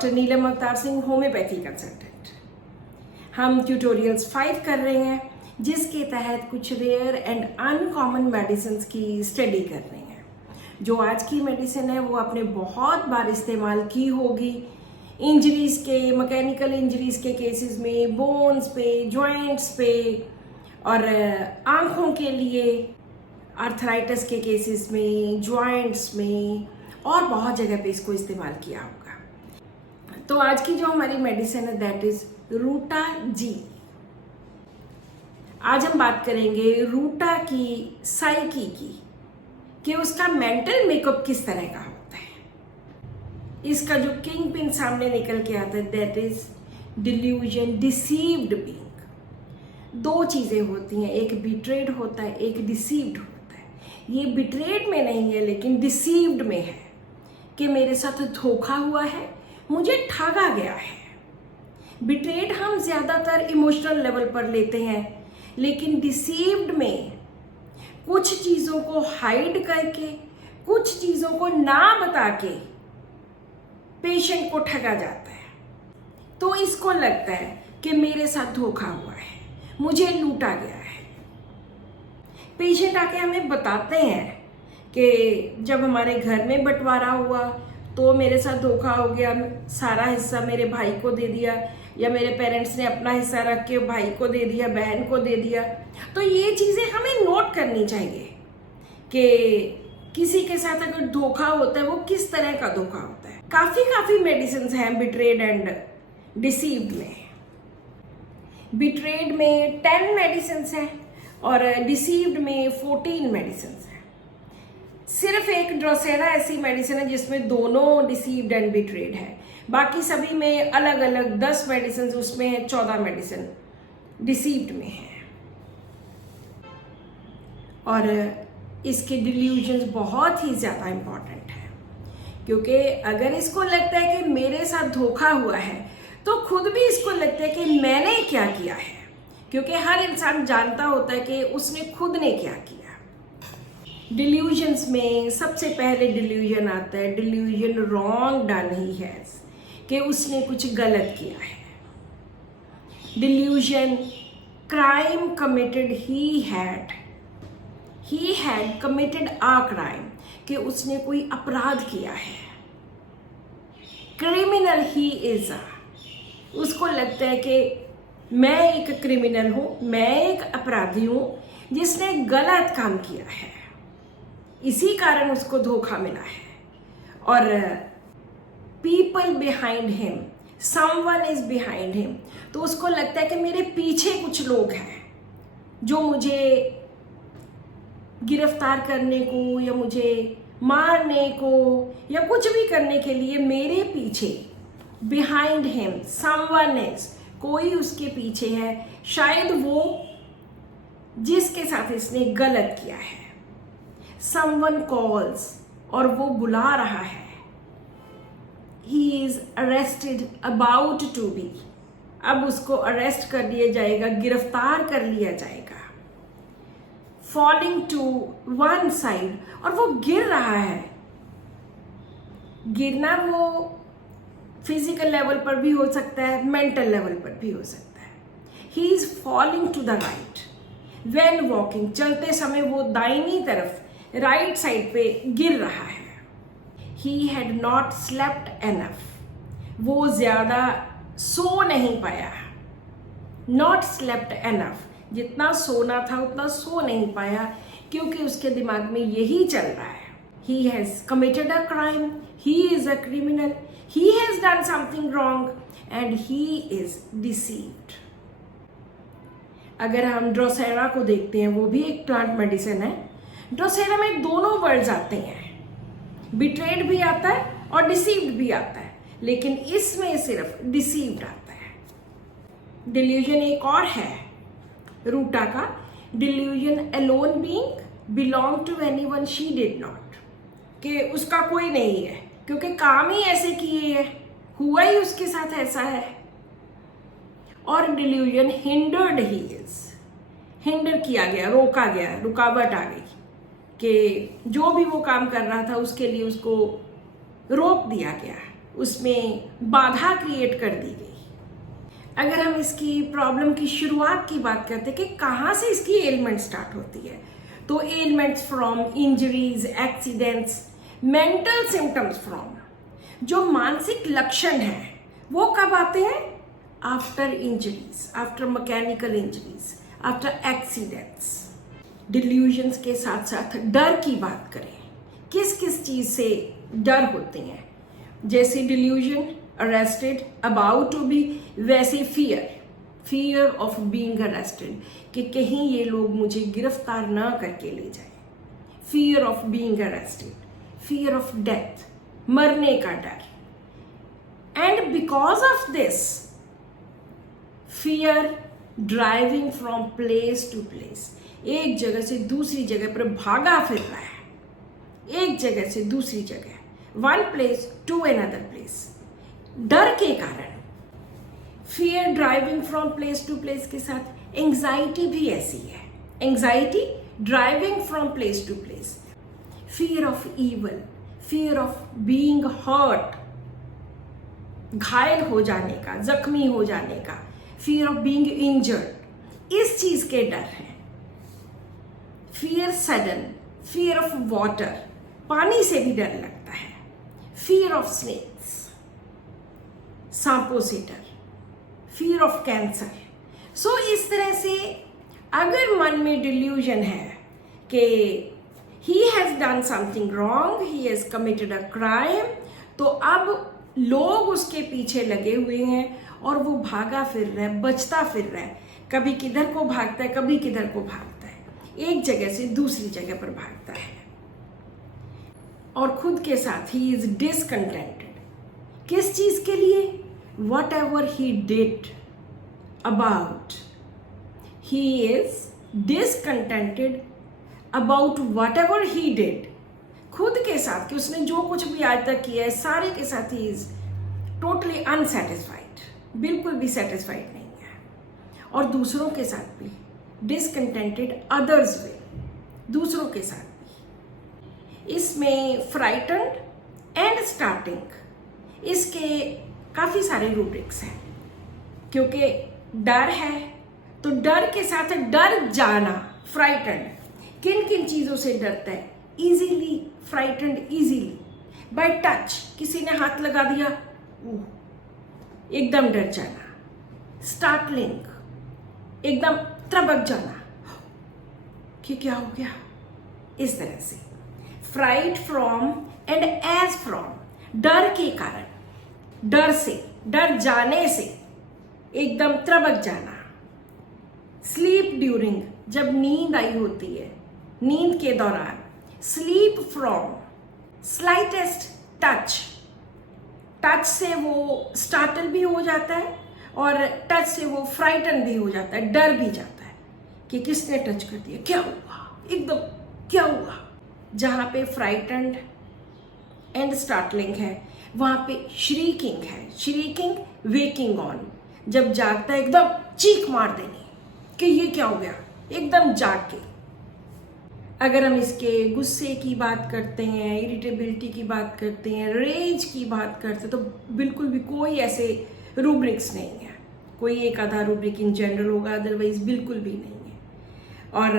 Doctor नीलम Avtar Singh, homeopathy consultant. हम tutorials 5 कर रहे हैं, जिसके तहत कुछ रेयर एंड अनकॉमन मेडिसिन की स्टडी कर रहे हैं। जो आज की मेडिसिन है वो आपने बहुत बार इस्तेमाल की होगी, इंजरीज के, मैकेनिकल इंजरीज के केसेस में, बोन्स पे, जॉइंट्स पे, और आंखों के लिए आर्थराइटिस के केसेस में, जॉइंट्स में, और बहुत जगह पे इसको इस्तेमाल किया होगा। तो आज की जो हमारी मेडिसिन है दैट इज रूटा जी। आज हम बात करेंगे रूटा की साइकी की, कि उसका मेंटल मेकअप किस तरह का होता है। इसका जो किंग पिन सामने निकल के आता है that is delusion, deceived being. दो चीजें होती हैं, एक बिट्रेड होता है, एक डिसीव्ड होता है। ये बिट्रेड में नहीं है लेकिन डिसीव्ड में है, कि मेरे साथ धोखा हुआ है, मुझे ठगा गया है। बिट्रेड हम ज्यादातर इमोशनल लेवल पर लेते हैं, लेकिन डिसीव्ड में कुछ चीजों को हाइड करके, कुछ चीजों को ना बता के पेशेंट को ठगा जाता है। तो इसको लगता है कि मेरे साथ धोखा हुआ है, मुझे लूटा गया है। पेशेंट आके हमें बताते हैं कि जब हमारे घर में बंटवारा हुआ तो मेरे साथ धोखा हो गया, सारा हिस्सा मेरे भाई को दे दिया, या मेरे पेरेंट्स ने अपना हिस्सा रख के भाई को दे दिया, बहन को दे दिया। तो ये चीज़ें हमें नोट करनी चाहिए कि किसी के साथ अगर धोखा होता है वो किस तरह का धोखा होता है। काफ़ी मेडिसिन हैं बिट्रेड एंड डिसीव्ड में। बिट्रेड में 10 मेडिसिन हैं और डिसीव्ड में 14 मेडिसिन हैं। सिर्फ एक ड्रोसेरा ऐसी मेडिसिन है जिसमें दोनों डिसीव्ड एंड बिट्रेड है, बाकी सभी में अलग अलग 10 मेडिसिन, उसमें 14 मेडिसिन डिसीव्ड में है। और इसके डिल्यूजन्स बहुत ही ज़्यादा इम्पॉर्टेंट है, क्योंकि अगर इसको लगता है कि मेरे साथ धोखा हुआ है तो खुद भी इसको लगता है कि मैंने क्या किया है, क्योंकि हर इंसान जानता होता है कि उसने खुद ने क्या किया। डिल्यूजन्स में सबसे पहले डिल्यूजन आता है delusion wrong done he has, कि उसने कुछ गलत किया है। Delusion crime committed he had committed a crime, कि उसने कोई अपराध किया है। क्रिमिनल ही इज उसको लगता है कि मैं एक क्रिमिनल हूं, मैं एक अपराधी हूं जिसने गलत काम किया है, इसी कारण उसको धोखा मिला है। और people behind him, someone is behind him, तो उसको लगता है कि मेरे पीछे कुछ लोग हैं जो मुझे गिरफ्तार करने को, या मुझे मारने को, या कुछ भी करने के लिए मेरे पीछे, बिहाइंड हिम समवन इज, कोई उसके पीछे है, शायद वो जिसके साथ इसने गलत किया है। समवन कॉल्स, और वो बुला रहा है। He is arrested, about to be, अब उसको अरेस्ट कर लिया जाएगा, गिरफ्तार कर लिया जाएगा। फॉलिंग टू वन साइड, और वो गिर रहा है। गिरना वो फिजिकल लेवल पर भी हो सकता है, मेंटल लेवल पर भी हो सकता है। He is falling to the right when walking, चलते समय वो दाहिनी तरफ, राइट साइड पे गिर रहा है। He had not slept enough, वो ज्यादा सो नहीं पाया। नॉट स्लेप्ट एनफ, जितना सोना था उतना सो नहीं पाया, क्योंकि उसके दिमाग में यही चल रहा है, he has committed a crime, he is a criminal, he has done something wrong and he is deceived. अगर हम ड्रोसेरा को देखते हैं, वो भी एक प्लांट मेडिसिन है। ड्रोसेरा में दोनों वर्ड्स आते हैं, बिट्रेड भी आता है और डिसीव्ड भी आता है, लेकिन इसमें सिर्फ डिसीव्ड आता है। डिल्यूजन एक और है रूटा का, delusion alone being belong to anyone she did not, कि उसका कोई नहीं है, क्योंकि काम ही ऐसे किए है, हुआ ही उसके साथ ऐसा है। और delusion hindered he is, hinder किया गया, रोका गया, रुकावट आ गई, कि जो भी वो काम कर रहा था उसके लिए उसको रोक दिया गया, उसमें बाधा क्रिएट कर दी गई। अगर हम इसकी प्रॉब्लम की शुरुआत की बात करते हैं कि कहाँ से इसकी एलिमेंट स्टार्ट होती है, तो elements from injuries, accidents, mental symptoms from, जो मानसिक लक्षण है वो कब आते हैं? After injuries, after mechanical injuries, after accidents. Delusions के साथ साथ डर की बात करें, किस किस चीज से डर होते हैं, जैसे delusion, arrested, about to be, वैसे फियर ऑफ बीइंग अरेस्टेड, कि कहीं ये लोग मुझे गिरफ्तार ना करके ले जाए, fear of being arrested, fear of death, मरने का डर। And because of this fear driving from place to place, एक जगह से दूसरी जगह पर भागा फिर रहा है, एक जगह से दूसरी जगह, one place to another place, डर के कारण। Fear driving from place to place के साथ एंजाइटी भी ऐसी है, anxiety driving from place to place. Fear of evil, fear of being hurt, घायल हो जाने का, जख्मी हो जाने का, फियर ऑफ बीइंग इंजर्ड, इस चीज के डर है। Fear sudden, fear of water, पानी से भी डर लगता है। फियर ऑफ स्नेक्स, सांपों से डर, फियर ऑफ कैंसर। सो इस तरह से अगर मन में डिल्यूजन है कि he has done something wrong, he has committed a crime, तो अब लोग उसके पीछे लगे हुए हैं और वो भागा फिर रहा है, बचता फिर रहा है, कभी किधर को भागता है, कभी किधर को भागता है, एक जगह से दूसरी जगह पर भागता है। और खुद के साथ ही इज डिसकंटेंटेड, किस चीज के लिए? What ever he did about, he is discontented about what ever he did, खुद के साथ कि उसने जो कुछ भी आज तक किया है सारे के साथ ही इज टोटली अनसेटिस्फाइड, बिल्कुल भी सेटिस्फाइड नहीं है। और दूसरों के साथ भी डिसकंटेंटेड, अदर्स वे, दूसरों के साथ भी। इसमें फ्राइटन्ड एंड स्टार्टिंग, इसके काफी सारे रूब्रिक्स हैं, क्योंकि डर है तो डर के साथ डर जाना, फ्राइटन्ड, किन किन चीजों से डरता है? Easily frightened, easily by touch, किसी ने हाथ लगा दिया, एकदम डर जाना। स्टार्टलिंग, एकदम त्रबक जाना कि क्या हो गया, इस तरह से। Fright from and edge from, डर के कारण, डर से, डर जाने से एकदम त्रबक जाना। स्लीप ड्यूरिंग, जब नींद आई होती है, नींद के दौरान। Sleep from, slightest touch, touch से वो स्टार्टल भी हो जाता है और टच से वो फ्राइटन भी हो जाता है, डर भी जाता है कि किसने टच कर दिया, क्या हुआ, एकदम क्या हुआ। जहाँ पे फ्राइटन्ड एंड स्टार्टलिंग है वहाँ पे श्रीकिंग है, श्रीकिंग वेकिंग ऑन, जब जागता है एकदम चीख मार देनी कि ये क्या हो गया, एकदम जाग के। अगर हम इसके गुस्से की बात करते हैं, इरिटेबिलिटी की बात करते हैं, रेज की बात करते हैं, तो बिल्कुल भी कोई ऐसे रूब्रिक्स नहीं है, कोई एक आधा रूब्रिक इन जनरल होगा, अदरवाइज बिल्कुल भी नहीं है। और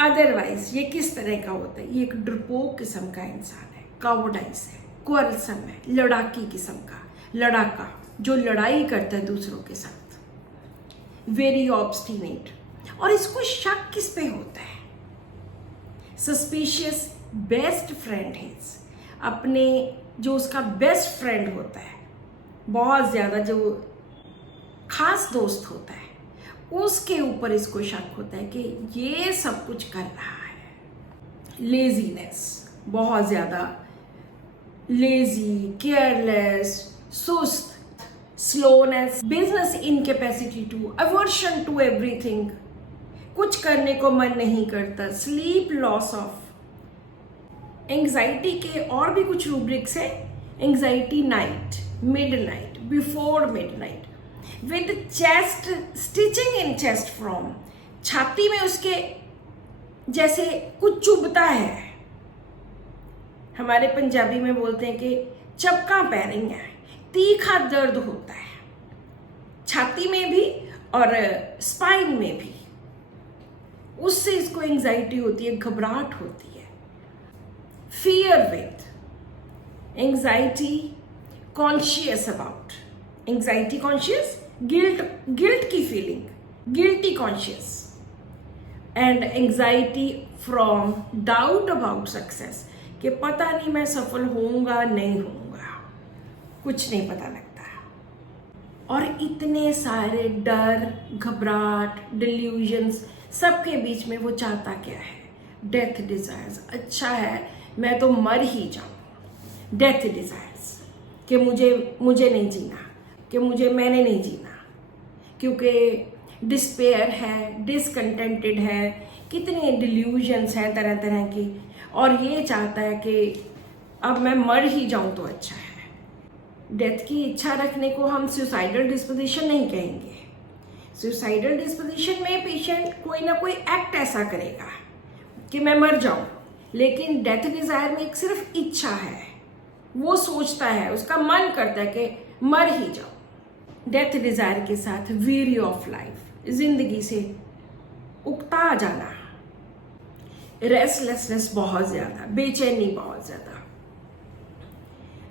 अदरवाइज ये किस तरह का होता है? ये एक डरपोक किस्म का इंसान है, कावर्डाइज है, क्वारलसम है, लड़ाकी किस्म का, लड़ाका जो लड़ाई करता है दूसरों के साथ, वेरी ऑब्स्टिनेट। और इसको शक किस पे होता है? सस्पिशियस बेस्ट फ्रेंड है, अपने जो उसका बेस्ट फ्रेंड होता है, बहुत ज्यादा जो खास दोस्त होता है, उसके ऊपर इसको शक होता है कि ये सब कुछ कर रहा है। लेजीनेस, बहुत ज्यादा लेजी, केयरलेस, सुस्त, slowness, business incapacity to, aversion to everything, कुछ करने को मन नहीं करता, स्लीप लॉस ऑफ। एंग्जाइटी के और भी कुछ रूब्रिक्स है। Anxiety night, midnight, before midnight, with chest, stitching in chest from, छाती में उसके जैसे कुछ चुभता है, हमारे पंजाबी में बोलते हैं कि चपका पैरिंग है, तीखा दर्द होता है छाती में भी और स्पाइन में भी, उससे इसको एंजाइटी होती है, घबराहट होती है। Fear with anxiety conscious about, anxiety conscious, guilt की feeling, guilty conscious, and anxiety from doubt about success, कि पता नहीं मैं सफल होऊंगा नहीं होऊंगा, कुछ नहीं पता लगता। और इतने सारे डर, घबराहट, डिल्यूजन्स, सबके बीच में वो चाहता क्या है? Death desires. अच्छा है मैं तो मर ही जाऊं। डेथ डिजायर्स कि मुझे नहीं जीना, कि मैंने नहीं जीना, क्योंकि डिस्पेयर है, डिसकंटेंटेड है, कितने डिल्यूजन्स हैं तरह तरह की, और ये चाहता है कि अब मैं मर ही जाऊं तो अच्छा है। डेथ की इच्छा रखने को हम सुसाइडल डिस्पोजिशन नहीं कहेंगे। सुसाइडल डिस्पोजिशन में पेशेंट कोई ना कोई एक्ट ऐसा करेगा कि मैं मर जाऊं, लेकिन डेथ डिजायर में एक सिर्फ इच्छा है, वो सोचता है, उसका मन करता है कि मर ही जाऊं। डेथ डिजायर के साथ वीरी ऑफ लाइफ, जिंदगी से उकता जाना, रेस्टलेसनेस बहुत ज्यादा, बेचैनी बहुत ज्यादा,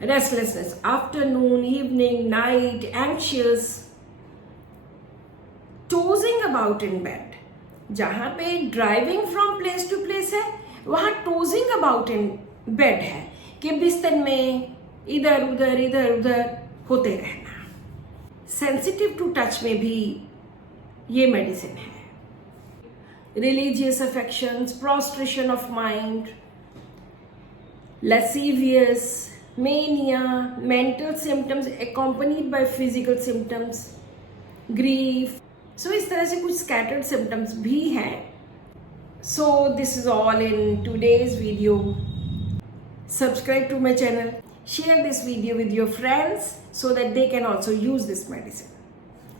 restlessness afternoon, evening, night, anxious, tossing about in bed. जहां पे driving from place to place है, वहां टोजिंग अबाउट इन बेड है कि बिस्तर में इधर उधर होते रहना। सेंसिटिव टू टच में भी ये मेडिसिन है। Religious affections, prostration of mind, lascivious, mania, mental symptoms accompanied by physical symptoms, grief. So इस तरह से कुछ scattered symptoms भी हैं. So this is all in today's video. Subscribe to my channel. Share this video with your friends so that they can also use this medicine.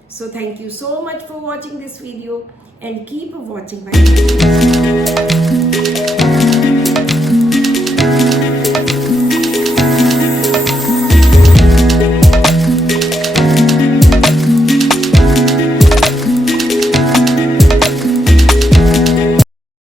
So thank you so much for watching this video and keep watching my channel.